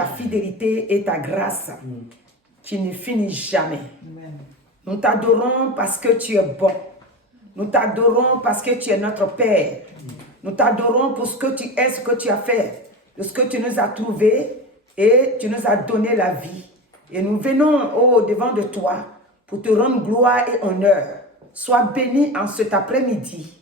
Ta fidélité et ta grâce qui ne finit jamais. Nous t'adorons parce que tu es bon. Nous t'adorons parce que tu es notre Père. Nous t'adorons pour ce que tu es, ce que tu as fait, de ce que tu nous as trouvé et tu nous as donné la vie. Et nous venons au-devant de toi pour te rendre gloire et honneur. Sois béni en cet après-midi,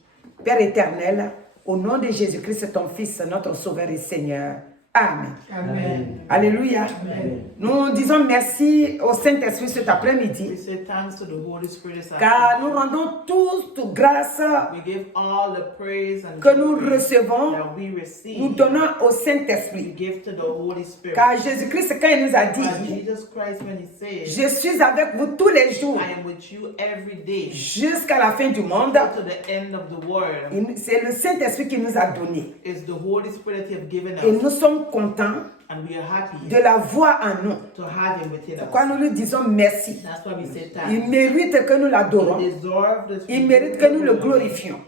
Père éternel, au nom de Jésus-Christ, ton Fils, notre Sauveur et Seigneur. Amen. Amen. Alléluia. Amen. Nous disons merci au Saint-Esprit cet après-midi. We say thanks to the Holy Spirit this Car afternoon. nous rendons tous toute grâce We give all the praise and que nous glory recevons, that we receive. nous donnons au We Saint-Esprit. give to the Holy Spirit. Car Jésus-Christ, quand il nous a But dit, Jesus Christ, when he says, je suis avec vous tous les jours, I am with you every day jusqu'à la fin du monde, to the end of the world, c'est le Saint-Esprit qui nous a donné. is the Holy Spirit you have given Et us. nous sommes contents And we are happy de la voir en nous. to have him within Pourquoi us. nous lui disons merci. That's why we say Il thanks. mérite que nous l'adorons. He deserves this. Il mérite que nous le glorifions.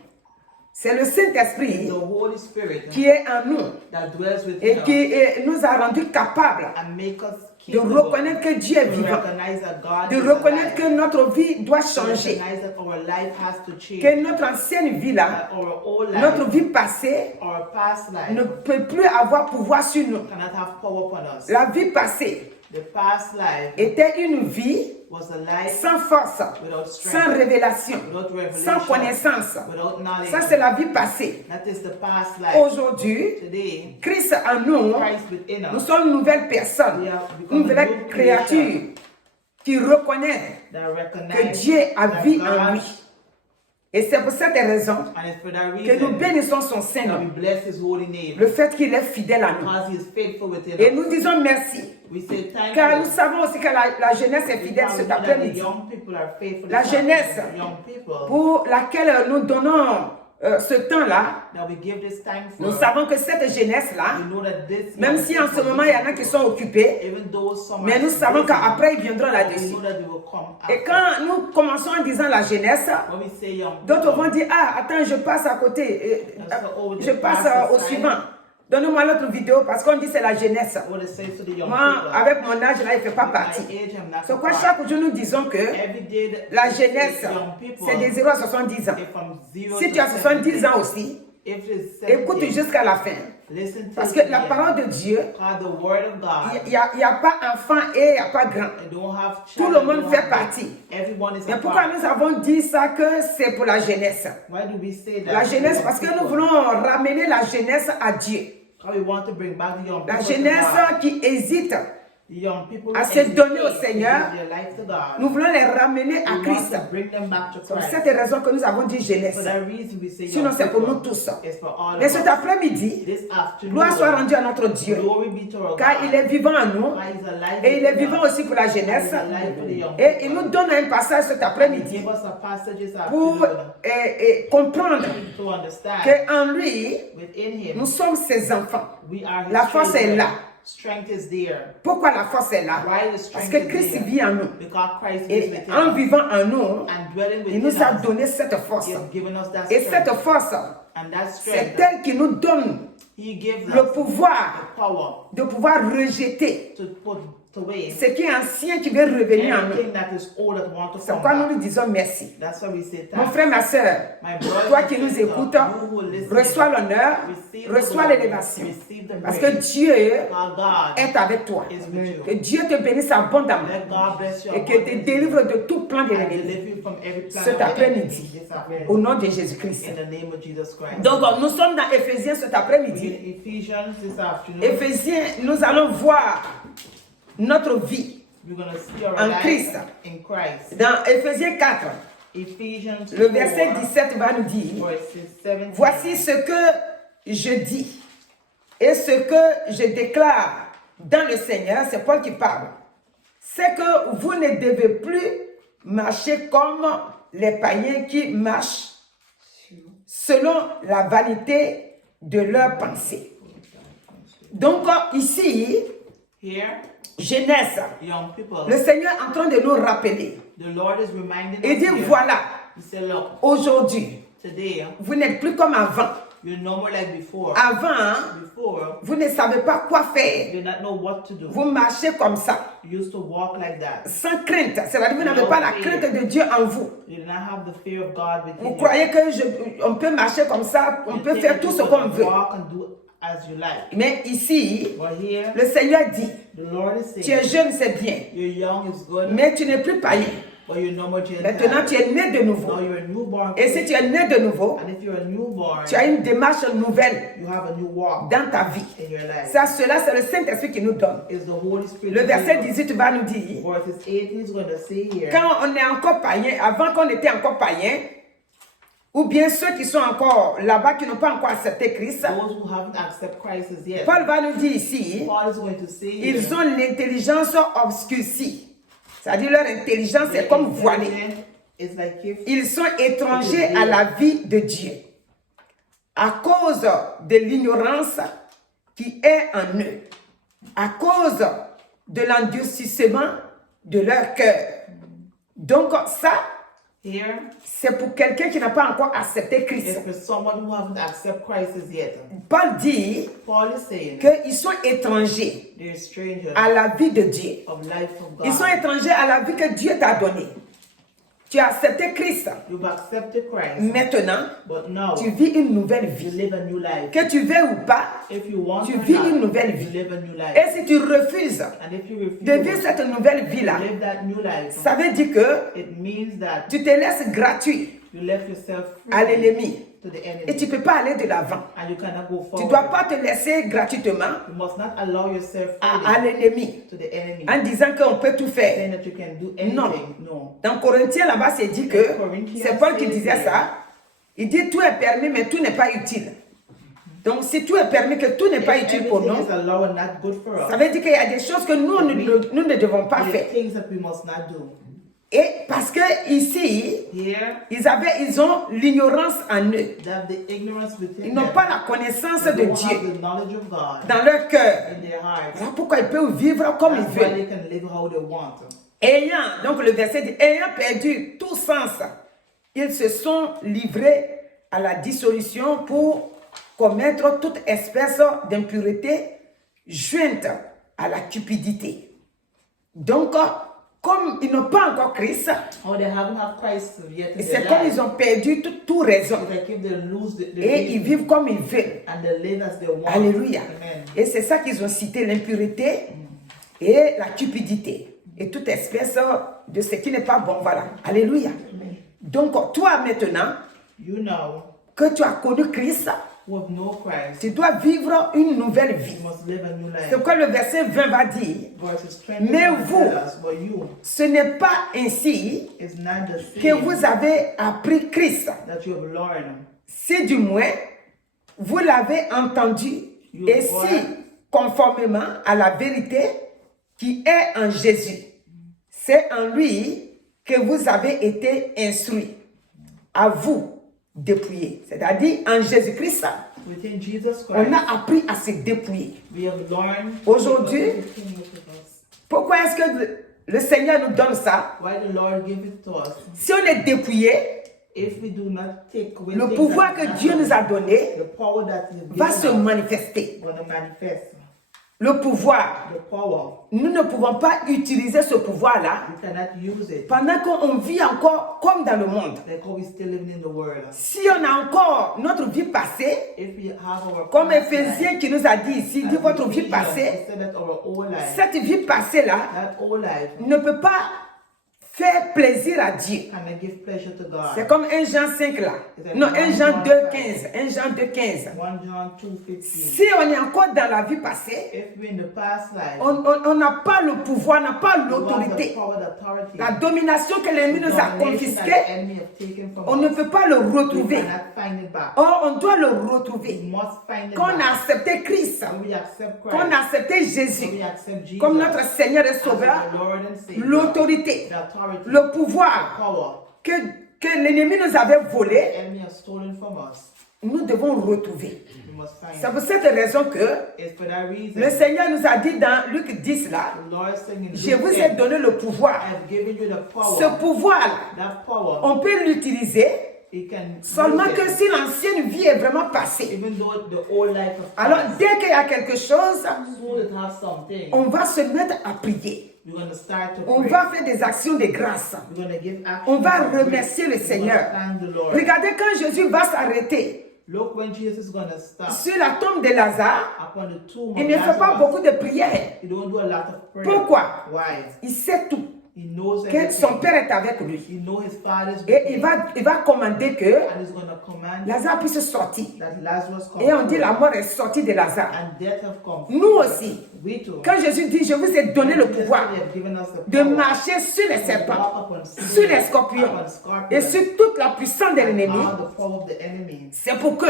C'est le Saint-Esprit The Holy Spirit qui est en nous that dwells et within us qui nous a rendus capables and make us de capable reconnaître que Dieu est to vivant, recognize that God de is reconnaître que alive, notre vie doit to changer, recognize that our life has to change, que notre ancienne vie là, that our old life, notre vie passée, our past life ne peut plus avoir pouvoir sur nous. cannot have power upon us. La vie passée The past life était une vie was a life sans force, without sans strength, révélation, without sans revelation, connaissance. without knowledge. Ça, c'est la vie passée. That is the past life. Aujourd'hui, Today, Christ en nous, Christ within nous us sommes une nouvelle personne, We have become une nouvelle a new créature qui reconnaît that que recognize Dieu a that vie God, en lui. Et c'est pour cette raison and it's for that que nous reason bénissons son that we Saint-Nom, bless his holy name, le fait qu'il est fidèle à nous. because he is faithful within Et us. nous disons merci, We say thank car nous you. savons aussi que la jeunesse est fidèle Because we cet know that the après-midi, young people are faithful La this jeunesse, afternoon, young people pour laquelle nous donnons ce temps-là. that we give this time for. Nous savons que cette jeunesse-là, We know that this même young si en people, ce moment il y en a qui sont occupés, even though some mais are nous savons busy, qu'après ils viendront we là-dessus. know that they will come Et after. quand nous commençons en disant la jeunesse, When we say young d'autres people, vont dire, ah, attends, je passe à côté, je passe au suivant. Donne-moi l'autre vidéo parce qu'on dit c'est la jeunesse. what it says to the young Moi, people. avec mon âge là, il ne fait pas With partie. my age, I'm not C'est pourquoi part. chaque jour nous disons que Every day that la it says jeunesse, young people, c'est de 0 à 70 ans. if from 0 Si to tu as 70 70, ans aussi, if it's 70, écoute jusqu'à la fin. listen to Parce the que la end. parole de Dieu, Because the word of God, il n'y a pas enfant et il n'y a pas grand. I don't have Tout child, le I monde don't fait have partie. big. Everyone is Mais a pourquoi part. nous avons dit ça que c'est pour la jeunesse? Why do we say that? La jeunesse, Young parce que nous people? voulons ramener la jeunesse à Dieu. Because we want to bring back the young La people to jeunesse God. qui hésite, The young people à who se hesitate donner au to Seigneur, give their life to God. nous voulons les ramener à We Christ. want to bring them back to C'est pour Christ. cette raison que nous avons dit jeunesse. For that reason we say Sinon, young c'est pour people. nous tous. It's for all Mais of cet us. après-midi, This afternoon, gloire soit rendue à notre Dieu, glory be to our car God. il est vivant en nous God is alive et il est within vivant us. aussi pour la God jeunesse. is alive for the young Et il people. nous donne un passage cet He après-midi gave us a passage this pour afternoon comprendre to understand qu'en lui, within him nous sommes ses enfants. we are his La force est children. là. Strength is there. Pourquoi la force est là? Why the Parce strength que is Christ there? vit en nous. Because Christ is Et within en us. vivant en nous, And dwelling il within nous a us, donné cette force. he has given us that Et strength. cette force, And that c'est strength, elle qui nous donne he gives le us pouvoir power de pouvoir rejeter to put away ce qui est ancien qui veut revenir en nous. everything that is old that want to C'est come pourquoi nous back. lui disons merci. That's why we say Mon thanks. frère, ma soeur, My brother, toi qui nous écoutes, reçois l'honneur, receive reçois the l'élévation. receive the Parce que praise. Dieu Because God est avec toi. is with you. Que Dieu te bénisse abondamment Let God bless you et que te abundantly délivre de tout plan de and l'ennemi. deliver you from every plan Cet of the enemy après-midi, this afternoon. au nom de Jésus-Christ. In the name of Jesus Christ. Donc, nous sommes dans Éphésiens cet après-midi. In Ephesians this afternoon, Éphésiens, nous allons voir notre vie we're going to see our en life Christ. in Christ. Dans Éphésiens 4, Ephesians le verset 4, 17 va nous dire, verses 17. voici ce que je dis et ce que je déclare dans le Seigneur, c'est Paul qui parle, c'est que vous ne devez plus marcher comme les païens qui marchent selon la vanité de leurs pensées. Donc ici, Here, jeunesse, young people, le Seigneur est en train de nous rappeler. the Lord is reminding Il us dit, here. voilà, He said, look, aujourd'hui, today, vous n'êtes plus comme avant. You're no more like before. Avant, Before, vous ne savez pas quoi you faire. did not know what to do. Vous marchez comme ça, You used to walk like that. sans crainte. C'est-à-dire vous n'avez pas la crainte de Dieu en vous. You did not have the fear of God within Vous you. croyez on peut marcher comme ça, on You peut think faire that tout you ce could qu'on veut. walk and do as you like. Mais ici, But here, le Seigneur dit, the Lord is tu es saying, jeune, c'est bien, you're young, it's good, mais tu n'es plus païen. but you're no more Gentile. Maintenant, tu es né de nouveau. Now you're a newborn. Et si tu es né de nouveau, And if you're a newborn, tu as une démarche nouvelle you have a new walk dans ta vie. in your life. Cela, c'est le Saint-Esprit qui nous donne. Is the Holy Spirit. Le verset within us. 18 va nous dire, Verses 18 is going to say here, quand on est encore païen, avant qu'on était encore païen, ou bien ceux qui sont encore là-bas, qui n'ont pas encore accepté Christ, those who haven't accepted Christ as yet. Paul va nous dire ici, Paul is going to say ils here, ont l'intelligence obscurcie. C'est-à-dire leur intelligence est comme voilée. It's like if Ils sont étrangers à la vie de Dieu à cause de l'ignorance qui est en eux, à cause de l'endurcissement de leur cœur. Donc ça, here, c'est pour quelqu'un qui n'a pas encore accepté Christ. it's for someone who haven't accepted Christ as yet. Paul dit Paul is saying qu'ils sont étrangers they're strangers à la vie de Dieu. of life of God. Ils sont étrangers à la vie que Dieu t'a donnée. Tu as accepté Christ. You've accepted Christ, Maintenant, but now tu vis une nouvelle you vie. live a new life. Que tu veux ou pas, If you want tu or vis not, une nouvelle you vie. live a new life. Et si tu refuses And if you refuse de vivre cette nouvelle to vie-là, live that new life, ça veut dire que it means that tu te laisses gratuit you left yourself à free l'ennemi. to the Et enemy. tu ne peux pas aller de l'avant. And you cannot go Tu ne forward. dois pas te laisser gratuitement You must not allow yourself à freely l'ennemi to the enemy. en disant qu'on peut tout faire. Saying that you can do anything. No. Dans Corinthiens, là-bas, c'est dit que, c'est Paul qui disait ça, il dit tout est permis, mais tout n'est pas utile. Donc, si tout est permis, que tout n'est pas utile pour Everything nous, is allowed and not good for ça us. veut dire qu'il y a des choses que nous ne devons pas There are faire. things that we must not do. Et parce que ici, Here, ils ont l'ignorance en eux. they have the ignorance within Ils n'ont them. pas la connaissance They de don't have Dieu the knowledge of God dans leur cœur. in their hearts. Voilà pourquoi ils peuvent vivre comme ils That's why veulent. they can live how they want. Donc le verset dit, ayant perdu tout sens, ils se sont livrés à la dissolution pour commettre toute espèce d'impureté jointe à la cupidité. Donc, comme ils n'ont pas encore Christ, How they haven't had Christ yet in c'est their comme life. ils ont perdu toute raison. It's like if they lose the Et ils vivent comme ils veulent. and they live as they want. Alléluia. Amen. Et c'est ça qu'ils ont cité, l'impureté et la cupidité. Et toute espèce de ce qui n'est pas bon. Voilà. Alléluia. Donc, toi maintenant, You know que tu as connu Christ, who have no Christ, tu dois vivre une nouvelle vie. you must live a new life. C'est pourquoi le verset 20 va dire, Verses 20 Mais will vous, tell us, but you ce n'est pas ainsi is not the que same vous avez appris Christ. that you have learned. Si du moins, vous l'avez entendu, et si conformément à la vérité qui est en Jésus. C'est en lui que vous avez été instruits. À vous dépouiller. C'est-à-dire en Jésus-Christ, Within Jesus on Christ, a appris à se dépouiller. we have learned. Aujourd'hui, pourquoi est-ce que le Seigneur nous donne ça? Why the Lord give it to us? Si on est dépouillé, If we do not take away le things pouvoir that que are Dieu not nous a donné the power that is va se given us manifester. gonna manifest. Le pouvoir, The power, nous ne pouvons pas utiliser ce pouvoir-là we cannot use it pendant qu'on vit encore comme dans le monde. like how we still living in the world. Si on a encore notre vie passée, If we have our comme past Éphésiens life, qui nous a dit ici, dit as votre vie Ephesians, passée, he said that our old life, cette vie passée-là that old life ne peut pas faire plaisir à Dieu. cannot give pleasure to C'est God. comme 1 Jean 5 là. Non, 1 Jean 2, 15. 1 Jean 2, 15. 1 John 2:15. Si on est encore dans la vie passée, If we're in the past life, on n'a pas le pouvoir, on n'a pas we want the l'autorité. power, the authority, La domination que l'ennemi nous a domination that the confisquée, enemy have taken from on ne us, peut pas le we retrouver. cannot find it back. Or, on doit le We retrouver. must find it Quand on a back. accepté Christ, When we accept quand on Christ, a accepté when Jésus we accept Jesus comme notre Seigneur et as Sauveur, our Lord and Savior, l'autorité, the authority, le pouvoir power que l'ennemi nous avait the volé, enemy has stolen from us, nous devons retrouver. we must find C'est it. pour cette raison que It's for that reason le Seigneur nous a dit dans Luc 10 là, the Lord saying in je Luke vous ai 10, donné le I pouvoir. have given you the Ce power. pouvoir-là, That power, on peut l'utiliser He can Seulement use que it. si l'ancienne vie est vraiment passée, Even though the old life of alors Christ, dès qu'il y a quelque chose, soon it has something. on va se mettre à prier. We're going to start to On pray. va faire des actions de grâce. We're going to give action. On va of grace. remercier le We're Seigneur. gonna thank the Lord. Regardez quand Jésus va s'arrêter Look when Jesus is going to stop sur la tombe de Lazare, upon the tomb il of ne fait pas Lazarus. beaucoup de prières. He don't do a lot of prayer. Pourquoi? Why? Il sait tout, He knows que everything. son Père est avec lui. He knows his father's Et il va commander que and he's going to command Lazare puisse sortir. that Lazarus come Et on dit forth. la mort est sortie de Lazare. And death have come. Nous aussi, We too. quand Jésus dit, je vous ai donné le Jesus pouvoir said he had given us the de power marcher sur les to serpents, walk upon sur les snakes, scorpions upon scorpions, et sur toute la puissance de l'ennemi. all the power of the enemy. C'est pour que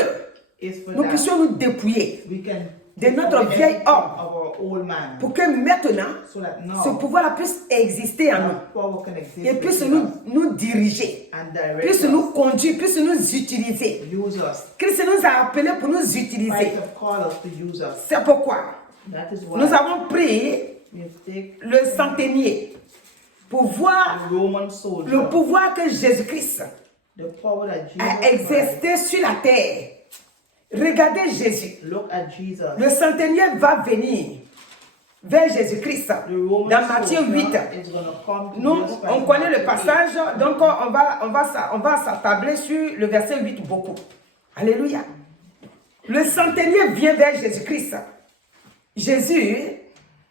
Is for nous that puissions nous dépouiller we can de notre destroy vieil everything homme, of our old man, pour que maintenant, so that now ce pouvoir-là puisse exister en nous that power can exist et puisse within us nous diriger, and direct puisse us, nous conduire, puisse nous utiliser. use us. Christ nous a appelés pour nous Christ utiliser. have called us to use us. C'est pourquoi That is why nous avons pris we take le centenier pour voir the Roman soldier, le pouvoir que Jésus-Christ the power that Jesus a Christ. existé sur la terre. Regardez Jésus. Look at Jesus. Le centenier va venir vers Jésus-Christ. The Roman Dans Matthieu 8, soldier is going to come to nous, Jesus Christ on in connaît le Matthew passage, donc on va s'attabler sur le verset 8 beaucoup. Alléluia. Le centenier vient vers Jésus-Christ. Jésus,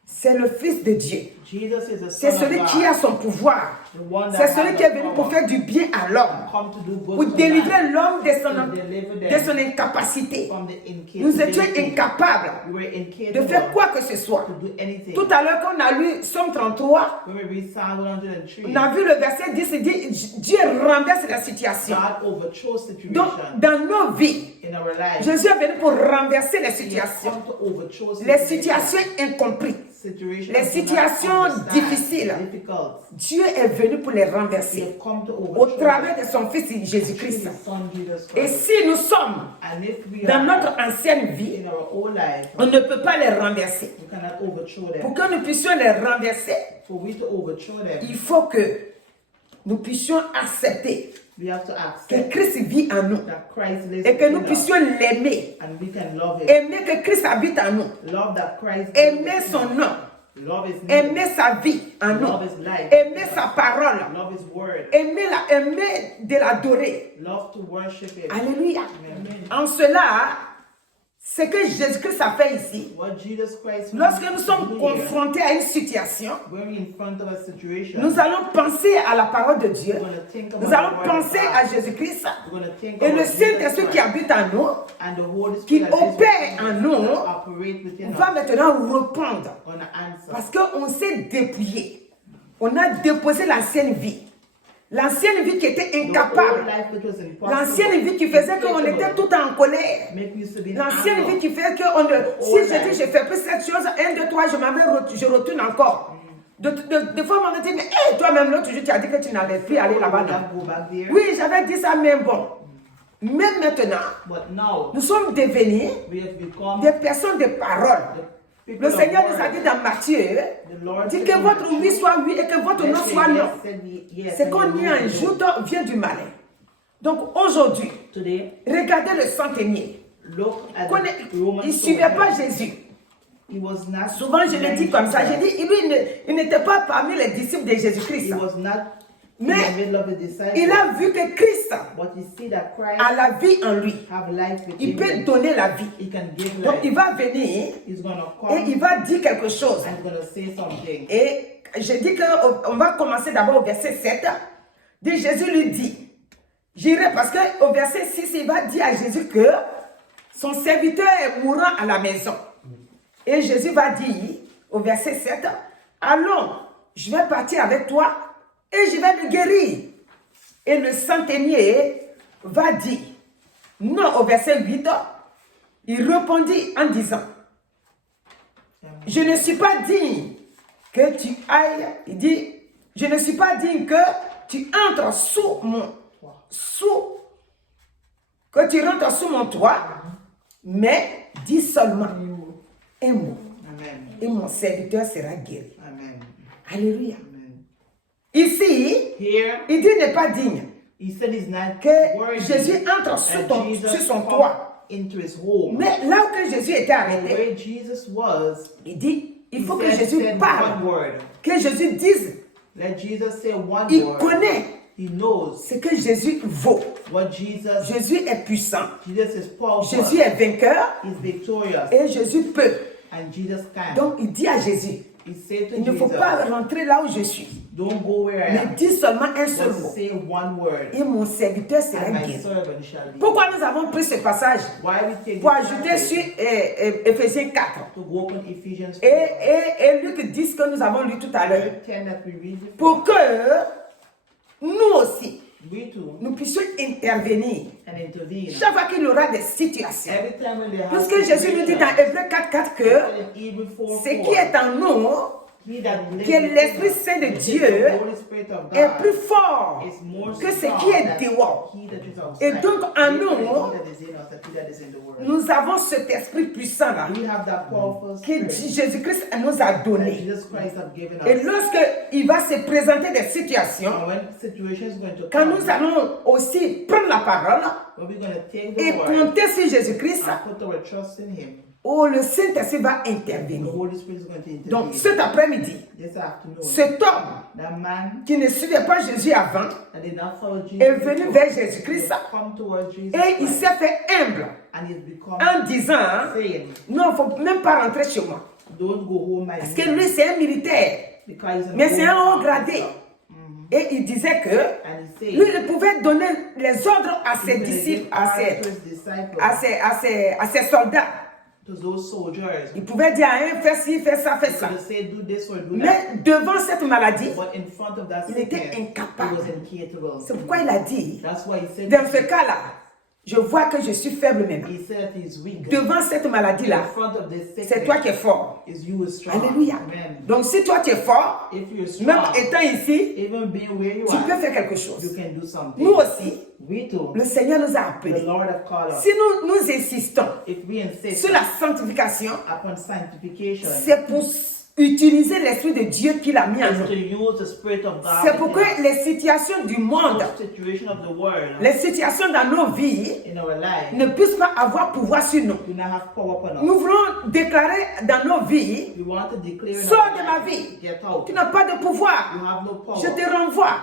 c'est le Fils de Dieu. 8. Jesus is the C'est Son of celui God, qui a son pouvoir. the one that C'est has celui the qui est venu power pour faire du bien à l'homme, come to do good pour to délivrer man, l'homme de to deliver them son incapacité. from the Nous étions incapability. incapables We were de incapable faire quoi que ce soit. to do anything. Tout à l'heure, quand on a lu Somme 33, When we read Psalm 103, on a vu le verset 10, il dit Dieu renverse la situation. God overthrows situation Donc, dans nos vies, in our lives. Jésus est venu pour renverser les He has situations, come to overthrow les situations incomprises, situations les that situations do not understand, difficiles. difficult. Dieu est venu pour les He renverser has come to au overthrow travers them de son Fils through Jésus-Christ. his Son Jesus Et Christ. si nous sommes And if we dans are notre ancienne vie, in our old life, on ne peut pas les renverser. we cannot overthrow Pour them. que nous puissions les renverser, For we to overthrow them, il faut que nous puissions accepter we have to que accept Christ vit en nous that Christ lives et que nous within us, puissions l'aimer. and we can love him. Aimer que Christ habite en nous. Love that Christ Aimer lives within son us. nom. Love his name. Aimer sa vie en nous. Love his life. Aimer sa parole. Love his word. Aimer de l'adorer. Love to worship him. Alléluia. Amen. En cela, ce que Jésus-Christ a fait ici, What Jesus Christ lorsque wants nous to sommes do here, confrontés à une situation, when we're in front of a situation, nous allons penser à la parole de Dieu. we're going to think about Nous allons the word of penser God. à Jésus-Christ We're going to think et about le Jesus Saint-Esprit qui Christ habite en nous and the Holy qui Spirit that is opère within en us, nous, that operate within va us, maintenant répondre. going to answer. Parce qu'on s'est dépouillé. On a déposé l'ancienne vie. L'ancienne vie qui était The old incapable. life that was impossible, L'ancienne vie qui faisait qu'on était tout en colère. make me to be L'ancienne anger. vie qui fait que si je dis je fais plus cette chose, 1, 2, 3, je retourne encore. Des fois, on me dit, mais hey, toi-même, l'autre jour, tu as dit que tu n'allais plus aller là-bas. non? Go back there. Oui, j'avais dit ça, mais bon. Même maintenant, But now, nous sommes devenus we have become des personnes de parole. the people Le of Seigneur nous a word. dit dans Matthieu, The Lord dit said que in votre Matthew, oui soit oui et que votre non yes, soit yes, non. said yes, Ce and qu'on the y no is no. ajoute vient du malin. Donc aujourd'hui, Today, regardez le centenier. look at the Roman Il ne suivait pas soldier. Jésus. He was not Souvent, je le dis comme ça. J'ai dit, lui, il n'était pas parmi les disciples de Jésus-Christ. He was not in Mais the middle of the disciples. il a vu que Christ But you see that Christ a la vie en lui. have life within Il peut him. donner la vie. He can give Donc, life. il va venir He's going to et come il va dire quelque chose. and he's going to say something. Et je dis qu'on va commencer d'abord au verset 7. Jésus lui dit, j'irai parce qu'au verset 6, il va dire à Jésus que son serviteur est mourant à la maison. Et Jésus va dire au verset 7, allons, je vais partir avec toi et je vais le guérir. Et le centenier va dire, non, au verset 8, il répondit en disant, je ne suis pas digne que tu ailles, il dit, je ne suis pas digne que tu entres que tu rentres sous mon toit, mais dis seulement un mot Amen. et mon serviteur sera guéri. Amen. Alléluia. Amen. Ici, Here, il dit n'est pas digne. He said he's not que worthy Jésus entre sur that Jesus sur son come toit. into his home. Mais là où que Jésus était And arrêté, where Jesus was, il dit, il he faut que said Jésus one parle, word. que Jésus dise. Let Jesus say one Il word. connaît He knows ce que Jésus vaut. what Jesus. Jésus est puissant, Jesus is powerful. Jésus est vainqueur He's victorious. et Jésus peut. And Jesus can. Donc il dit à Jésus, He said to il ne faut Jesus, pas rentrer là où je suis, don't go where I mais am. dis seulement un seul Just mot. say one word. Et mon serviteur sera And my guéri. servant shall be. Pourquoi nous avons pris ce passage? Why we take Pour this ajouter passage sur Éphésiens 4. to go open Ephesians 4. Et Luc 10 que nous avons lu tout à l'heure. Luke 10 that we read before. Pour que nous aussi, We too nous puissions intervenir and intervene. chaque fois qu'il y aura des situations. Every time when they have Puisque Jésus nous dit dans Hébreux 4:4 que in Hebrews 4, ce qui est en nous he that lives que within l'Esprit us, Saint de which is Dieu the Holy Spirit of est God, plus fort is more que ce strong qui est than dehors. he that is outside. Et donc, en nous, He that is in us, than he that is in the world. Nous avons cet esprit puissant là We have that powerful que spirit Jésus-Christ nous a that donné. Jesus Christ has given Et us. lorsque il va se présenter des situations, And when situation is going to quand come, nous allons aussi prendre la parole when we're going to take the et word compter sur Jésus-Christ, and put our trust in him, oh, le Saint-Esprit va the intervenir. Holy Spirit is going to intervene. Donc cet après-midi, This afternoon, cet homme that man qui ne suivait pas Jésus avant that did not follow Jesus est venu before, vers Jésus-Christ has come towards Jesus et il Christ, s'est fait humble and he's become en disant, saying, non, il ne faut même pas rentrer chez moi. don't go home my Parce que lui, c'est un militaire, because he's an mais c'est un haut officer. gradé. Et il disait que And he said, lui, il pouvait donner les ordres à he's ses gonna disciples, give orders to his disciples, à ses soldats. to those soldiers. Il pouvait dire à un, fais ci, fais ça, fais He's ça. going to say, do this or do that. Mais devant cette maladie, But in front of that il était sickness, he incapable. was incapable. C'est pourquoi il a dit, That's why he said, dans ce cas-là, je vois que je suis faible maintenant. he said that he's weak. Devant cette In maladie-là, front of this c'est sickness, toi qui es fort. is you is strong. Alléluia. Amen. Donc si toi tu es fort, If you're même strong, étant ici, even being where you tu peux are, faire quelque you chose. can do something. Nous aussi, We too, le Seigneur nous a the appelés. Lord have called us. Si nous insistons If we insist sur la sanctification, upon sanctification, c'est pour utiliser l'Esprit de Dieu qu'il a mis en is to nous. use the Spirit of God. C'est pourquoi in us. les situations du monde, The situation of the world les situations dans nos vies in our life ne puissent pas avoir pouvoir sur nous. do not have power upon us. Nous voulons déclarer dans nos vies, We want to declare in sors our de ma life, vie. get out. Tu n'as pas de pouvoir. You have no power. Je te renvoie.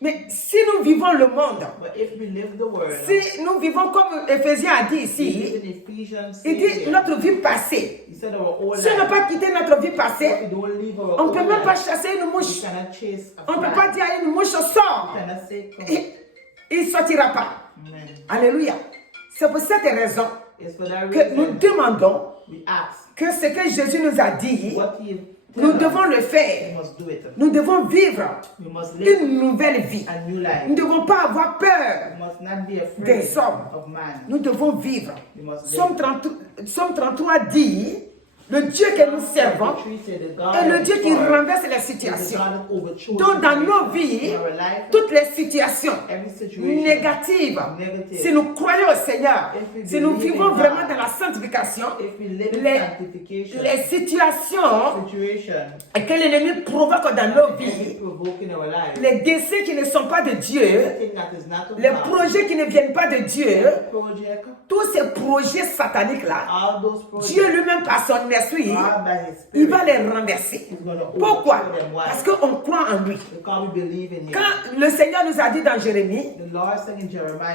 Mais si nous vivons le monde, But if we live the world, si nous vivons comme Éphésiens a dit we ici, live in Ephesians il 6 dit here. notre vie passée. He said our old Si on n'a life, pas quitté notre vie if passée, we don't live our on ne old peut même pas life, chasser une we mouche. cannot chase a On ne peut fly. pas dire à une mouche, sort. We cannot say, come. Il ne sortira pas. Amen. Alléluia. C'est pour cette raison It's for that que nous reason demandons we ask que ce que Jésus nous a dit, what he nous told us, devons le we faire. must do it. Nous devons vivre We must live une nouvelle vie. a new Nous life. ne devons pas avoir peur. We must not be afraid Des hommes. of man. Nous devons vivre. We must live. Psaume 33 dit, le Dieu que nous servons est le Dieu qui renverse les situations. Donc dans nos vies, toutes les situations négatives, si nous croyons au Seigneur, si nous vivons vraiment dans la sanctification, les situations que l'ennemi provoque dans nos vies, les décès qui ne sont pas de Dieu, les projets qui ne viennent pas de Dieu, tous ces projets sataniques-là, Dieu lui-même par son esprit, il va les renverser. Pourquoi? Parce qu'on croit en lui. Quand le Seigneur nous a dit dans Jérémie,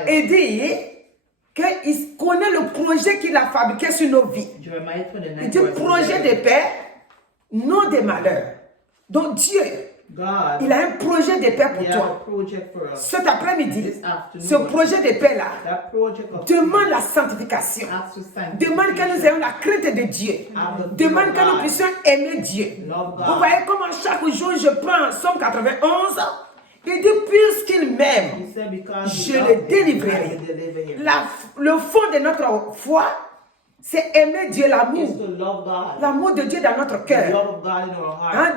il dit qu'il connaît le projet qu'il a fabriqué sur nos vies. Il dit projet de paix, non de malheur. Donc Dieu, il a un projet de paix pour toi. Cet après-midi, ce projet de paix-là demande la sanctification. Demande que nous ayons la crainte de Dieu. Demande que nous puissions aimer Dieu. Vous voyez comment chaque jour je prends Somme 91. Il dit, puisqu'il m'aime, je le délivrerai. Le fond de notre foi, c'est aimer Dieu, l'amour. L'amour de Dieu dans notre cœur.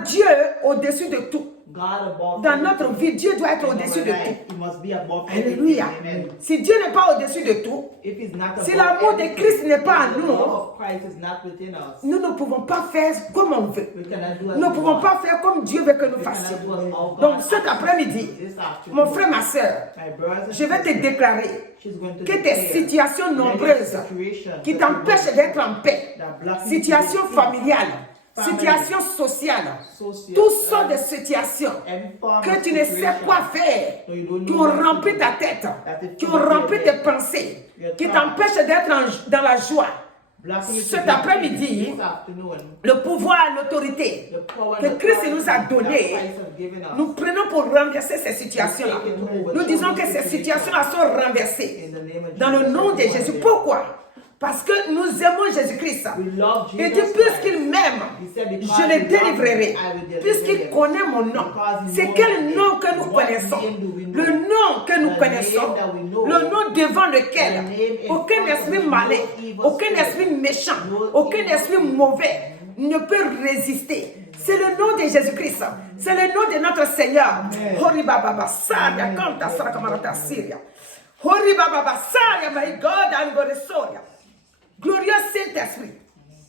Dieu au-dessus de tout. Dans notre vie, Dieu doit être au-dessus de tout. He must be above Alléluia. everything. Amen. Si Dieu n'est pas au-dessus de tout, If he's not si above l'amour de everything, Christ n'est pas en if the nous, love of Christ is not within us, nous ne pouvons pas faire comme on veut. we cannot do as Nous ne we pouvons want. pas faire comme Dieu veut que nous We fassions. cannot do as our God Donc cet asks us. après-midi, This afternoon, mon frère, ma soeur, my brothers and je vais te sisters, déclarer she's going to que tes declare situations negative nombreuses situations qui that t'empêchent you d'être en paix, that block you situation to be familiale, Family. situation sociale, social, toutes sortes de situations every form que of tu ne sais situation quoi faire, that you don't qui know ont what to rempli do, ta tête, that it qui ont fills rempli your tes head, pensées, your qui thoughts, t'empêchent d'être dans la joie. blocking you to Cet be après-midi, this afternoon, le pouvoir, l'autorité the power que and Christ authority nous a that donné, Christ has given us. nous prenons pour renverser ces situations-là. Nous disons que ces situations-là sont renversées In the name of dans le Jesus, nom de everyone Jésus. there. Pourquoi? Parce que nous aimons Jésus-Christ. We love Et Jesus dit, Christ. puisqu'il m'aime, He said, because je le he loves me, délivrerai. I will deliver Puisqu'il him. connaît mon nom. Because he C'est knows quel my nom name. que nous What connaissons? name do we know? Le nom que nous The connaissons. name that we know. Le nom devant The lequel name in aucun front of esprit which malin, no evil aucun spirit, esprit méchant, no aucun evil esprit spirit mauvais ne peut résister. C'est le nom de Jésus-Christ. C'est le nom de notre Seigneur. Horibababa, Saria, Kanta, Sarakamarata, Syria. Horibababa, Saria, my God, and Goresoria. Glorieux Saint-Esprit.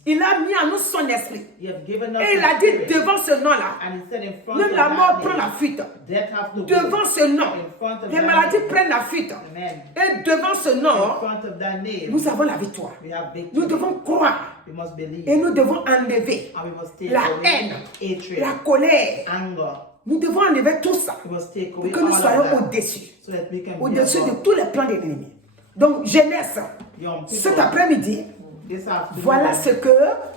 Il a mis en nous son esprit. You have given us Et il the a dit Spirit. devant ce nom-là, And he said in front même of la mort that prend la name, fuite. death have to go. Devant ce nom, In front of les that maladies name. prennent la fuite. Amen. Et devant ce In nom, front of that name, nous avons la victoire. we have victory. Nous devons croire We must believe. et nous devons enlever And we must take la away haine, hatred, la colère. anger. Nous devons enlever tout ça We must take pour away que nous all soyons of that au-dessus, so that we can be au-dessus de above. tous les plans de l'ennemi. Donc, jeunesse, Young people, cet après-midi, this afternoon, voilà ce que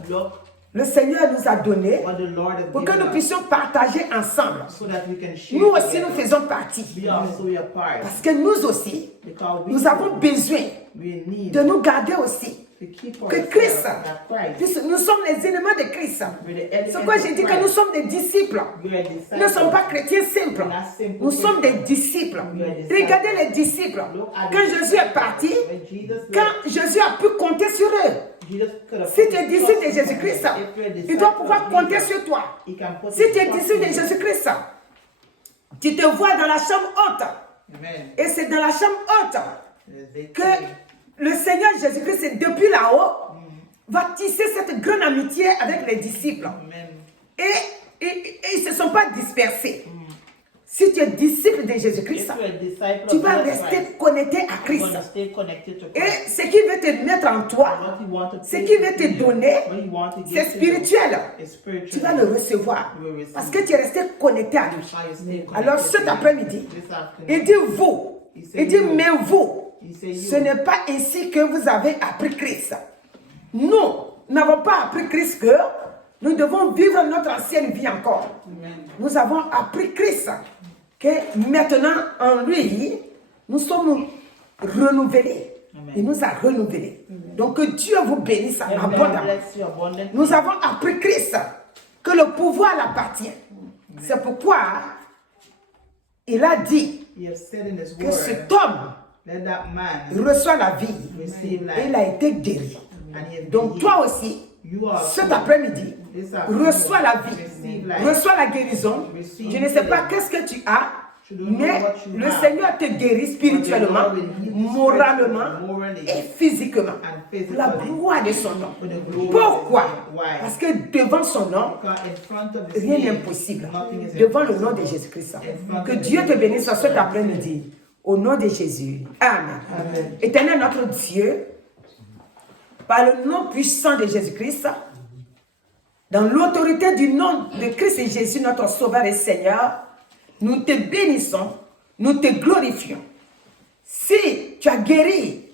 look le Seigneur nous a donné what the Lord has pour que given nous us, puissions partager ensemble. so that we can share Nous aussi, together. nous faisons partie. We also are part. Parce que nous aussi, Because we nous avons besoin we need de nous garder aussi. to keep Que ourselves Christ, that Christ. puisque nous sommes les éléments de Christ. We're the elements C'est pourquoi of j'ai dit que Christ. nous sommes des disciples. We are Nous ne sommes disciples. pas chrétiens simples. We're not simple Nous sommes des Christians. disciples. We are disciples. Regardez les disciples. Look at Quand the Jésus est parti, When Jesus quand Jésus a pu compter sur eux. Jesus could have Si put tu es his disciple de trust in Jésus-Christ, him. If you're a il disciple doit pouvoir of compter Jesus, sur toi. he can put Si his tu es trust disciple de in you. Jésus-Christ, tu te vois dans la chambre haute. Amen. Et c'est dans la chambre haute They que say, le Seigneur Jésus-Christ, c'est depuis là-haut, va tisser cette grande amitié avec les disciples. Amen. Et ils ne se sont pas dispersés. Si tu es disciple de Jésus-Christ, If you're a disciple tu of vas Jesus rester Christ, connecté à you're Christ. going to stay connected to Et Christ. ce qu'il veut te mettre en toi, What he wants to ce take qu'il veut te to you, donner, what he wants to c'est give to you, spirituel. is spiritual. Tu vas le recevoir. You will receive Parce que tu es resté connecté à lui. How you stay connected Alors to cet him. après-midi, This afternoon, il dit vous, il dit mais vous, he said you. ce n'est pas ainsi que vous avez appris Christ. Nous n'avons pas appris Christ que nous devons vivre notre ancienne vie encore. Amen. Nous avons appris Christ que maintenant en lui, nous sommes renouvelés. Amen. Il nous a renouvelés. Donc que Dieu vous bénisse May God abondamment. bless you abundantly. Nous avons appris Christ que le pouvoir l'appartient. C'est pourquoi il a dit He has said in his que word, cet homme let that man reçoit la vie receive et life. il a été guéri. And he has Donc been toi healed. aussi, You are cet après-midi, this afternoon, reçois la vie, receive life. reçois la guérison. Receive Je ne sais pas healing. qu'est-ce que tu as, You don't know mais what you le have. Seigneur te guérit spirituellement, But the Lord will heal you moralement spiritually, morally, et physiquement. and Pour physically. la gloire de son nom. For the glory Pourquoi? of his name. Why? Parce que devant son nom, Because in front of his rien n'est name, impossible. nothing is Devant le impossible. nom de Jésus-Christ. In front Que of Dieu the te name bénisse of cet Jesus. après-midi. Au nom de Jésus. Amen. Amen. Éternel notre Dieu, par le nom puissant de Jésus-Christ, dans l'autorité du nom de Christ et Jésus, notre Sauveur et Seigneur, nous te bénissons, nous te glorifions. Si tu as guéri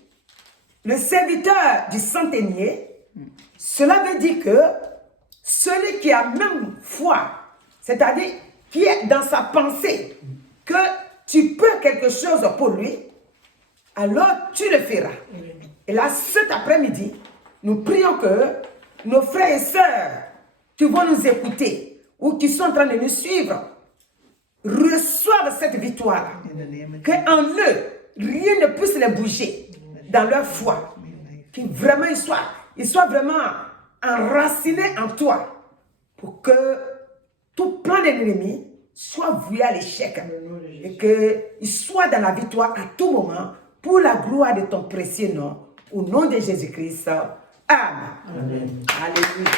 le serviteur du centenier, cela veut dire que celui qui a même foi, c'est-à-dire qui est dans sa pensée, que tu peux quelque chose pour lui, alors tu le feras. Et là, cet après-midi, nous prions que nos frères et sœurs qui vont nous écouter ou qui sont en train de nous suivre reçoivent cette victoire. In the name of Qu'en eux, rien ne puisse les bouger dans leur foi. Qu'ils vraiment ils soient vraiment enracinés en toi pour que tout plan de l'ennemi soit voué à l'échec et qu'il soit dans la victoire à tout moment pour la gloire de ton précieux nom. Au nom de Jésus-Christ. Amen. Alléluia.